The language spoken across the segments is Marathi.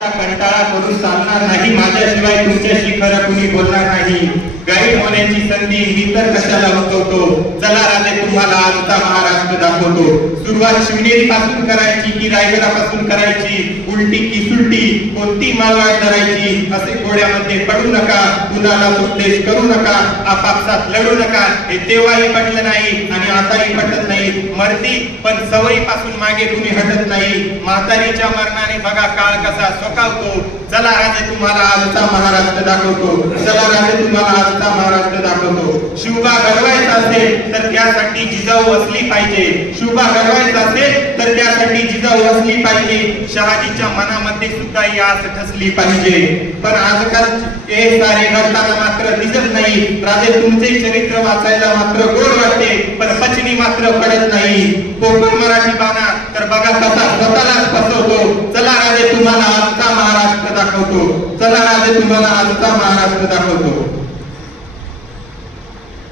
कंटाळा करून चालणार नाही, माझ्याशिवाय तुमच्याशी खरं कुणी बोलणार नाही। गाईड होण्याची संधी मी तर कशाला हुकवतो, चला राजे तुम्हाला आजचा महाराष्ट्र दाखवतो। सुरुवात शिवनेरी पासून करायची की रायगडापासून करायची, उलटी की सुलटी कोणती माळवाट धरायची, असे घोड्यामध्ये पडू नका, कुणाला उपदेश करू नका, आपापसात लढू नका। हे तेव्हाही पटलं नाही आणि आताही पटत नाही। मरती पण सवयीपासून मागे कुणी हटत नाही। म्हातारीच्या मरणाने बघा काळ कसा सोकावतो। चला राजे तुम्हाला आजचा महाराष्ट्र दाखवतो, चला राजे तुम्हाला आजचा महाराष्ट्र दाखवतो। शिवबा घडवायचा असेल तर त्यासाठी जिजाऊ असली पाहिजे, शिवबा घडवायचा असेल तर त्यासाठी जिजाऊ असली पाहिजे। शहाजीच्या मनामध्ये सुद्धा ही आस ठसली पाहिजे। पण आजकाल हे सारे घडताना मात्र दिसत नाही। राजे तुमचे चरित्र वाचायला मात्र गोड वाटते, पण पचनी मात्र पडत नाही। कोकण मराठी बाणा तर बघा कसा स्वतःलाच फसवतो। चला राजे तुम्हाला आजचा महाराष्ट्र दाखवतो, चला राजे तुम्हाला आजचा महाराष्ट्र दाखवतो।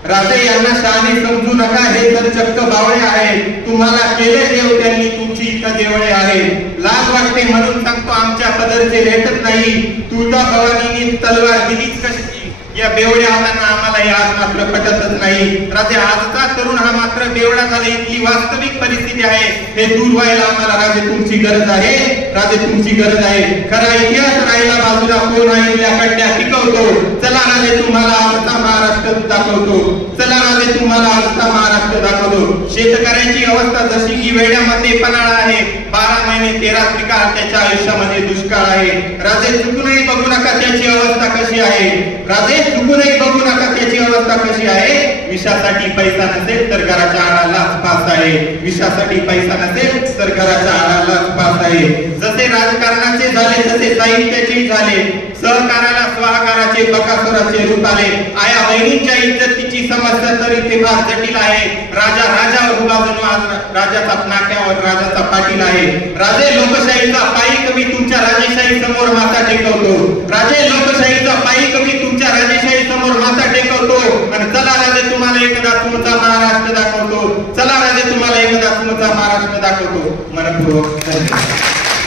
राजे यांना शहाणे समजू नका, हे तर चक्क बावळे आहे। तुम्हाला केले देव त्यांनी, तुमची इथं देवळे आहे। लाज वाटते म्हणून सांगतो आमच्या पदरचे रेटत नाही। तुळजा भवानीने तलवार दिलीच कशी, या बेवड्या हातांना आम्हाला हे आज मात्र पटतच नाही। राजे आजचा तरुण हा मात्र बेवडा झाला, इथली वास्तविक परिस्थिती आहे। हे दूर व्हायला आम्हाला राजे तुमची गरज आहे, राजे तुमची गरज आहे। खरा इतिहास राहिला बाजूला, कोण आईल्या कड्या टिकवतो। चला राजे तुम्हाला आजचा महाराष्ट्र दाखवतो, चला राजे तुम्हाला आजचा महाराष्ट्र दाखवतो। शेतकऱ्याची अवस्था जशी की वेड्यामध्ये पन्हाळा आहे, 12 महिने 13 त्रिकाळ त्याच्या आयुष्यामध्ये दुष्काळ आहे। राजे चुकूनही बघू नका त्याची अवस्था कशी आहे, राजे चुकूनही बघू नका त्याची अवस्था कशी आहे। विषासाठी पैसा नसेल तर घराच्या आडालाच पास आहे, विषासाठी पैसा नसेल तर घराच्या आडालाच पास आहे। जसे राजकारणाचे झाले तसे साहित्याचे झाले, सहकाराला स्वाहाकाराचे बकासुराचे रूप आले। आया बहिणींच्या इज्जतीची समस्या तरी ते फार जटिल आहे। राजा राजावर उभा जणू आज राजाचा नाक्यावर राजाचा पाटील आहे। राजे लोकशाहीचा पायी कमी तुमच्या राजेशाही समोर माथा टेकवतो, राजे लोकशाहीचा पायी कमी तुमच्या राजेशाही समोर माथा टेकवतो। आणि चला राजे तुम्हाला एकदा तुमचा महाराष्ट्र दाखवतो, चला राजे तुम्हाला एकदा तुमचा महाराष्ट्र दाखवतो। मनपूर्वक धन्यवाद।